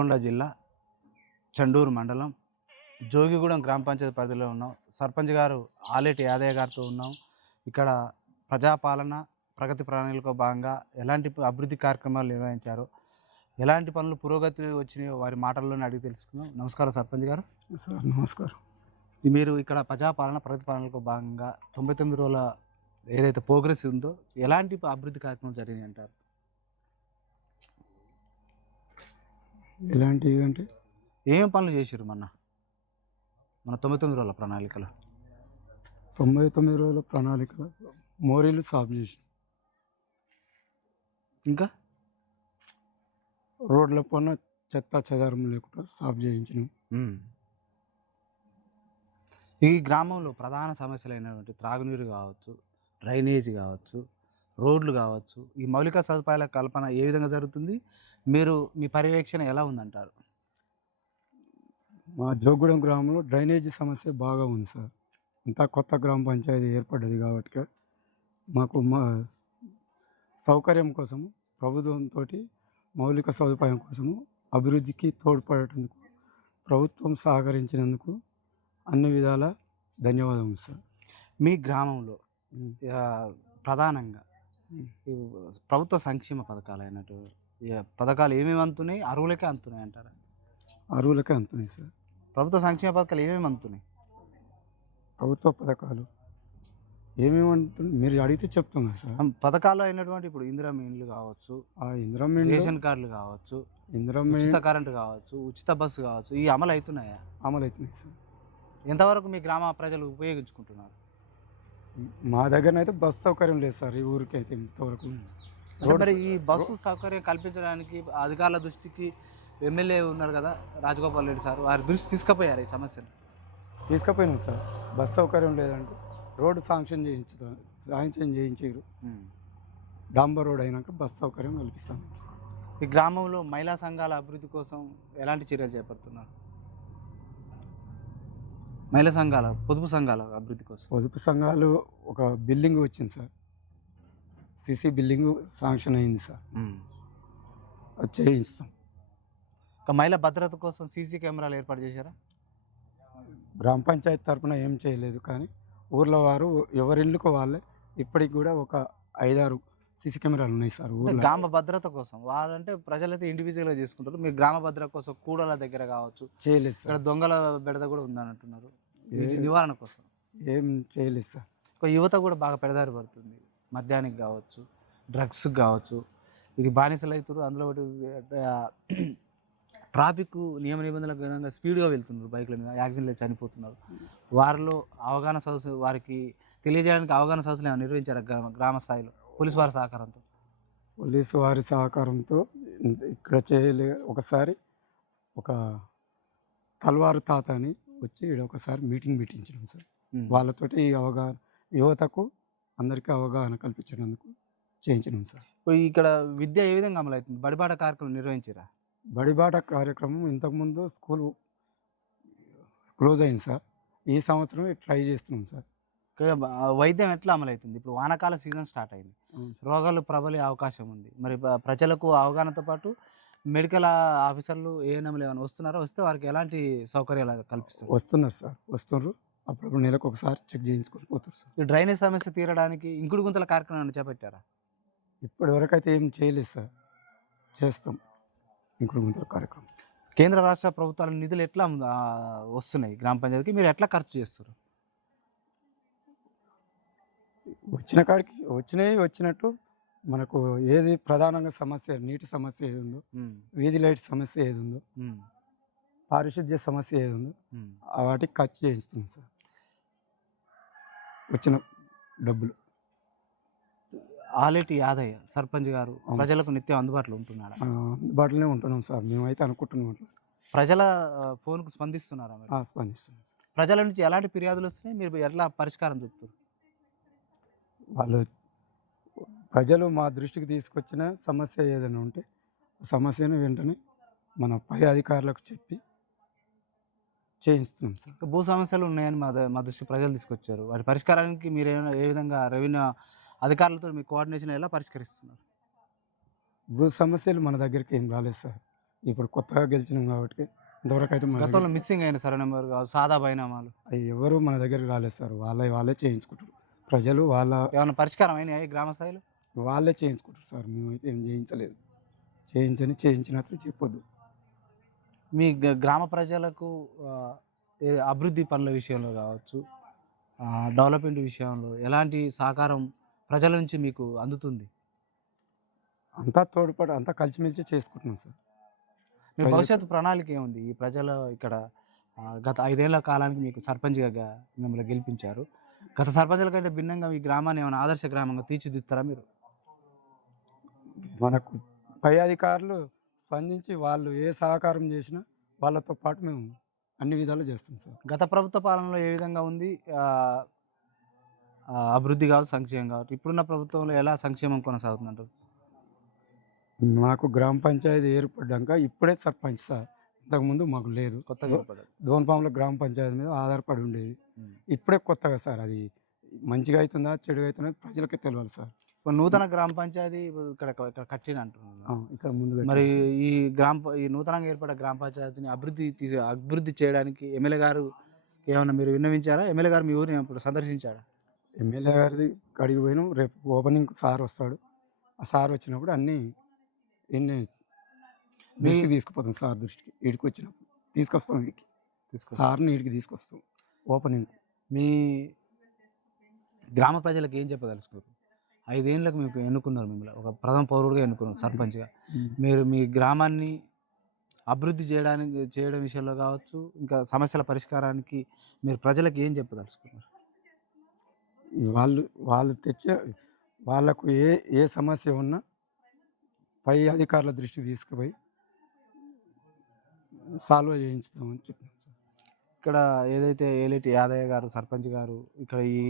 నల్గొండ జిల్లా చండూరు మండలం జోగిగూడెం గ్రామ పంచాయతీ పరిధిలో ఉన్నాం. సర్పంచ్ గారు ఆలేటి యాదయ్య గారితో ఉన్నాం. ఇక్కడ ప్రజాపాలన ప్రగతి ప్రణాళికలో భాగంగా ఎలాంటి అభివృద్ధి కార్యక్రమాలు నిర్వహించారు, ఎలాంటి పనులు పురోగతి వచ్చినాయో వారి మాటల్లోనే అడిగి తెలుసుకుందాం. నమస్కారం సర్పంచ్ గారు. సార్ నమస్కారం. మీరు ఇక్కడ ప్రజాపాలన ప్రగతి ప్రణాళికలో భాగంగా 99 రోజుల ఏదైతే ప్రోగ్రెస్ ఉందో ఎలాంటి అభివృద్ధి కార్యక్రమాలు జరిగినాయి అంటారు? ఎలాంటివి అంటే ఏం పనులు చేశారు మన 99 రోజుల ప్రణాళికలో? 99 రోజుల ప్రణాళిక మోరీలు సాఫ్ చేసి, ఇంకా రోడ్ల పైన చెత్త చెదారం లేకుండా సాఫ్ చేయించడం. ఈ గ్రామంలో ప్రధాన సమస్యలైనటువంటి త్రాగునీరు కావచ్చు, డ్రైనేజ్ కావచ్చు, రోడ్లు కావచ్చు, ఈ మౌలిక సదుపాయాల కల్పన ఏ విధంగా జరుగుతుంది? మీ పర్యవేక్షణ ఎలా ఉందంటారు? మా జోగూడెం గ్రామంలో డ్రైనేజీ సమస్య బాగా ఉంది సార్. ఇంత కొత్త గ్రామ పంచాయతీ ఏర్పడ్డది కాబట్టి మాకు మా సౌకర్యం కోసము ప్రభుత్వంతో మౌలిక సదుపాయం కోసము అభివృద్ధికి తోడ్పడేందుకు ప్రభుత్వం సహకరించినందుకు అన్ని విధాల ధన్యవాదములు సార్. మీ గ్రామంలో ప్రధానంగా ఈ ప్రభుత్వ సంక్షేమ పథకాలు అయినట్టు పథకాలు ఏమేమి అందుతున్నాయి? అరువులకే అందుతున్నాయి అంటారా? అరువులకే అందుతున్నాయి సార్. ప్రభుత్వ సంక్షేమ పథకాలు ఏమేమి అందుతున్నాయి? ప్రభుత్వ పథకాలు ఏమేమి అందుతున్నాయి మీరు అడిగితే చెప్తున్నా సార్. పథకాలు అయినటువంటి ఇప్పుడు ఇందిరమ్మ ఇండ్లు కావచ్చు, ఆ ఇందిరమ్మ రేషన్ కార్డులు కావచ్చు, ఇందిరమ్మ ఉచిత కరెంటు కావచ్చు, ఉచిత బస్సు కావచ్చు, ఈ అమలు అవుతున్నాయా? అమలు అవుతున్నాయి సార్. ఎంతవరకు మీ గ్రామ ప్రజలు ఉపయోగించుకుంటున్నారు? మా దగ్గరనైతే బస్సు సౌకర్యం లేదు సార్ ఈ ఊరికి అయితే ఇంతవరకు. మరి ఈ బస్సు సౌకర్యం కల్పించడానికి అధికారుల దృష్టికి ఎమ్మెల్యే ఉన్నారు కదా రాజగోపాల్ రెడ్డి సార్, వారి దృష్టి తీసుకుపోయారు ఈ సమస్యను? తీసుకుపోయినాం సార్. బస్సు సౌకర్యం లేదంటే రోడ్డు శాంక్షన్ చేయించారు. డాంబర్ రోడ్ అయినాక బస్సు సౌకర్యం కల్పిస్తాం. ఈ గ్రామంలో మహిళా సంఘాల అభివృద్ధి కోసం ఎలాంటి చర్యలు చేపడుతున్నారు? మహిళా సంఘాల పొదుపు సంఘాల అభివృద్ధి కోసం పొదుపు సంఘాలు ఒక బిల్డింగ్ వచ్చింది సార్. సిసి బిల్డింగ్ శాంక్షన్ అయింది సార్. అది చేయిస్తాం. ఒక మహిళా భద్రత కోసం సీసీ కెమెరాలు ఏర్పాటు చేశారా? గ్రామ పంచాయతీ తరఫున ఏం చేయలేదు, కానీ ఊర్లో వారు ఎవరిళ్ళకు వాళ్ళే ఇప్పటికి కూడా ఒక 5-6 సీసీ కెమెరాలు ఉన్నాయి సార్ ఊర్లో. గ్రామ భద్రత కోసం వాళ్ళంటే ప్రజలైతే ఇండివిజువల్గా చేసుకుంటారు. మీ గ్రామ భద్రత కోసం కూడల దగ్గర కావచ్చు చేయలేదు సార్. ఇక్కడ దొంగల బెడద కూడా ఉందని అంటున్నారు. నివారణ కోసం ఏం చేయలేదు సార్. ఒక యువత కూడా బాగా పెడదారి పడుతుంది. మద్యానికి కావచ్చు, డ్రగ్స్కి కావచ్చు, ఇది బానిసలు అవుతారు. అందులో ఒకటి ట్రాఫిక్ నియమ నిబంధనలకు విధంగా స్పీడ్గా వెళ్తున్నారు, బైకుల మీద యాక్సిడెంట్లు చనిపోతున్నారు. వారిలో అవగాహన సదస్సు వారికి తెలియజేయడానికి అవగాహన సదస్సులు ఏమైనా నిర్వహించారు గ్రామ స్థాయిలో పోలీసు వారి సహకారంతో? పోలీసు వారి సహకారంతో ఇక్కడ ఒకసారి ఒక తల్వారు తాత అని వచ్చి ఇక్కడ ఒకసారి మీటింగ్ పెట్టించినాం సార్. వాళ్ళతోటి అవగాహన యువతకు అందరికీ అవగాహన కల్పించినందుకు చేయించినాం సార్. ఇక్కడ విద్య ఏ విధంగా అమలు అవుతుంది? బడిబాట కార్యక్రమం నిర్వహించారా? బడిబాట కార్యక్రమం ఇంతకుముందు స్కూల్ క్లోజ్ అయింది సార్. ఈ సంవత్సరం ట్రై చేస్తున్నాం సార్. ఇక్కడ వైద్యం ఎట్లా అమలు అవుతుంది? ఇప్పుడు వానాకాల సీజన్ స్టార్ట్ అయింది, రోగాలు ప్రబలే అవకాశం ఉంది. మరి ప్రజలకు అవగాహనతో పాటు మెడికల్ ఆఫీసర్లు ఏఎన్ఎంలు ఏమైనా వస్తున్నారా? వస్తే వారికి ఎలాంటి సౌకర్యాలు కల్పిస్తారు? వస్తున్నారు సార్, వస్తున్నారు. అప్పుడప్పుడు నెలకు ఒకసారి చెక్ చేయించుకొని పోతారు సార్. ఈ డ్రైనేజ్ సమస్య తీరడానికి ఇంకుడు గుంతల కార్యక్రమాన్ని చేపట్టారా? ఇప్పటి వరకు అయితే ఏం చేయలేదు సార్. చేస్తాం ఇంకుడు గుంతల కార్యక్రమం. కేంద్ర రాష్ట్ర ప్రభుత్వాల నిధులు ఎట్లా వస్తున్నాయి గ్రామ పంచాయతీకి? మీరు ఎట్లా ఖర్చు చేస్తారు? వచ్చిన కాడికి వచ్చినట్టు మనకు ఏది ప్రధానంగా సమస్య, నీటి సమస్య ఏది ఉందో, వీధి లైట్ సమస్య ఏది ఉందో, పారిశుద్ధ్య సమస్య ఏది ఉందో వాటికి ఖర్చు చేయిస్తుంది సార్. వచ్చిన డబ్బులు. ఆలేటి యాదయ్య సర్పంచ్ గారు ప్రజలకు నిత్యం అందుబాటులో ఉంటున్నాడు? అందుబాటులోనే ఉంటున్నాం సార్. మేమైతే అనుకుంటున్నాం. ప్రజల ఫోన్కు స్పందిస్తున్నారా? స్పందిస్తున్నాం. ప్రజల నుంచి ఎలాంటి ఫిర్యాదులు వస్తున్నాయి? మీరు ఎట్లా పరిష్కారం చూపుతారు? ప్రజలు మా దృష్టికి తీసుకొచ్చిన సమస్య ఏదైనా ఉంటే ఆ సమస్యను వెంటనే మన పై అధికారులకు చెప్పి చేయిస్తున్నాం సార్. భూ సమస్యలు ఉన్నాయని మా దృష్టి ప్రజలు తీసుకొచ్చారు. వాటి పరిష్కారానికి మీరు ఏ విధంగా రెవెన్యూ అధికారులతో మీ కోఆర్డినేషన్ ఎలా పరిష్కరిస్తున్నారు? భూ సమస్యలు మన దగ్గరికి ఏం రాలేదు సార్. ఇప్పుడు కొత్తగా గెలిచినాం కాబట్టి ఇంతవరకు అయితే మన దగ్గర గతంలో మిస్సింగ్ అయిన సర్వే నెంబర్ కావచ్చు, సాదా బైనామాలు అవి ఎవరు మన దగ్గరికి రాలేదు సార్. వాళ్ళే చేయించుకుంటారు. ప్రజలు ఏమైనా పరిష్కారం అయినాయా ఈ గ్రామ స్థాయిలో? వాళ్ళే చేయించుకుంటారు సార్. మేమైతే ఏం చేయించలేదు. చేయించినట్లు చెప్పొద్దు. మీ గ్రామ ప్రజలకు అభివృద్ధి పనుల విషయంలో కావచ్చు, డెవలప్మెంట్ విషయంలో ఎలాంటి సహకారం ప్రజల నుంచి మీకు అందుతుంది? అంతా తోడ్పడి అంతా కలిసిమెలిసి చేసుకుంటున్నాం సార్. మీ భవిష్యత్తు ప్రణాళిక ఏముంది? ఈ ప్రజలు ఇక్కడ గత 5 ఏళ్ల కాలానికి మీకు సర్పంచ్‌గా మిమ్మల్ని గెలిపించారు. గత సర్పంచుల కంటే భిన్నంగా మీ గ్రామాన్ని ఏమైనా ఆదర్శ గ్రామంగా తీర్చిదిద్దుతారా మీరు? మనకు పై అధికారులు స్పందించి వాళ్ళు ఏ సహకారం చేసినా వాళ్ళతో పాటు మేము అన్ని విధాలు చేస్తాం సార్. గత ప్రభుత్వ పాలనలో ఏ విధంగా ఉంది? ఆహ్, అభివృద్ధి కావచ్చు, సంక్షేమం కావచ్చు. ఇప్పుడున్న ప్రభుత్వంలో ఎలా సంక్షేమం కొనసాగుతుందంటారు? మాకు గ్రామ పంచాయతీ ఏర్పడ్డాక ఇప్పుడే సర్పంచ్ సార్. ఇంతకుముందు మాకు లేదు. కొత్తగా ఏర్పడ్డది. దోనపాముల గ్రామ పంచాయతీ మీద ఆధారపడి ఉండేది. ఇప్పుడే కొత్తగా సార్ అది మంచిగా అవుతుందా చెడుగా అవుతుందా ప్రజలకే తెలియాలి సార్. ఇప్పుడు నూతన గ్రామ పంచాయతీ ఇక్కడ కట్టిండ్రు అంటున్నారు. ఇక్కడ ముందు మరి ఈ నూతనంగా ఏర్పడ్డ గ్రామ పంచాయతీని అభివృద్ధి చేయడానికి ఎమ్మెల్యే గారు ఏమన్నా మీరు విన్నవించారా? ఎమ్మెల్యే గారు మీ ఊరిని ఇప్పుడు సందర్శించారా? ఎమ్మెల్యే గారిది కాడికి పోయినాం. రేపు ఓపెనింగ్ సార్ వస్తాడు. ఆ సార్ వచ్చినప్పుడు అన్నీ ఎన్ని దృష్టికి తీసుకుపోతాం సార్ దృష్టికి. ఈడికి వచ్చినప్పుడు తీసుకొస్తాం ఈడికి. సార్ని ఈడికి తీసుకొస్తాం ఓపెనింగ్. మీ గ్రామ ప్రజలకు ఏం చెప్పదలుచుకోరు? 5 ఏళ్ళకు మీకు ఎన్నుకున్నారు, మిమ్మల్ని ఒక ప్రథమ పౌరుడిగా ఎన్నుకున్నారు సర్పంచ్‌గా. మీరు మీ గ్రామాన్ని అభివృద్ధి చేయడం విషయంలో కావచ్చు, ఇంకా సమస్యల పరిష్కారానికి మీరు ప్రజలకు ఏం చెప్పదలుచుకున్నారు? వాళ్ళు వాళ్ళు తెచ్చే వాళ్ళకు ఏ సమస్య ఉన్నా పై అధికారుల దృష్టికి తీసుకుపోయి సాల్వ్ చేయించుతామని చెప్పాను సార్. ఇక్కడ ఏదైతే ఏలేటి యాదయ్య గారు సర్పంచ్ గారు ఇక్కడ ఈ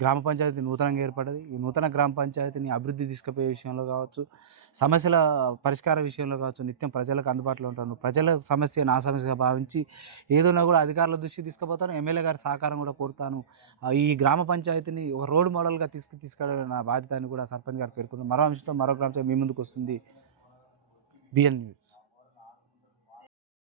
గ్రామ పంచాయతీ నూతనంగా ఏర్పడ్డది. ఈ నూతన గ్రామ పంచాయతీని అభివృద్ధి తీసుకుపోయే విషయంలో కావచ్చు, సమస్యల పరిష్కార విషయంలో కావచ్చు, నిత్యం ప్రజలకు అందుబాటులో ఉంటాను. ప్రజల సమస్య నా సమస్యగా భావించి ఏదైనా కూడా అధికారుల దృష్టికి తీసుకుపోతాను. ఎమ్మెల్యే గారి సహకారం కూడా కోరుతాను. ఈ గ్రామ పంచాయతీని ఒక రోడ్ మోడల్‌గా తీసుకెళ్ళడం నా బాధ్యత అని కూడా సర్పంచ్ గారు పేర్కొన్నారు. మరో అంశంతో మరో గ్రామ పంచాయతీ మీ ముందుకు వస్తుంది. BN news.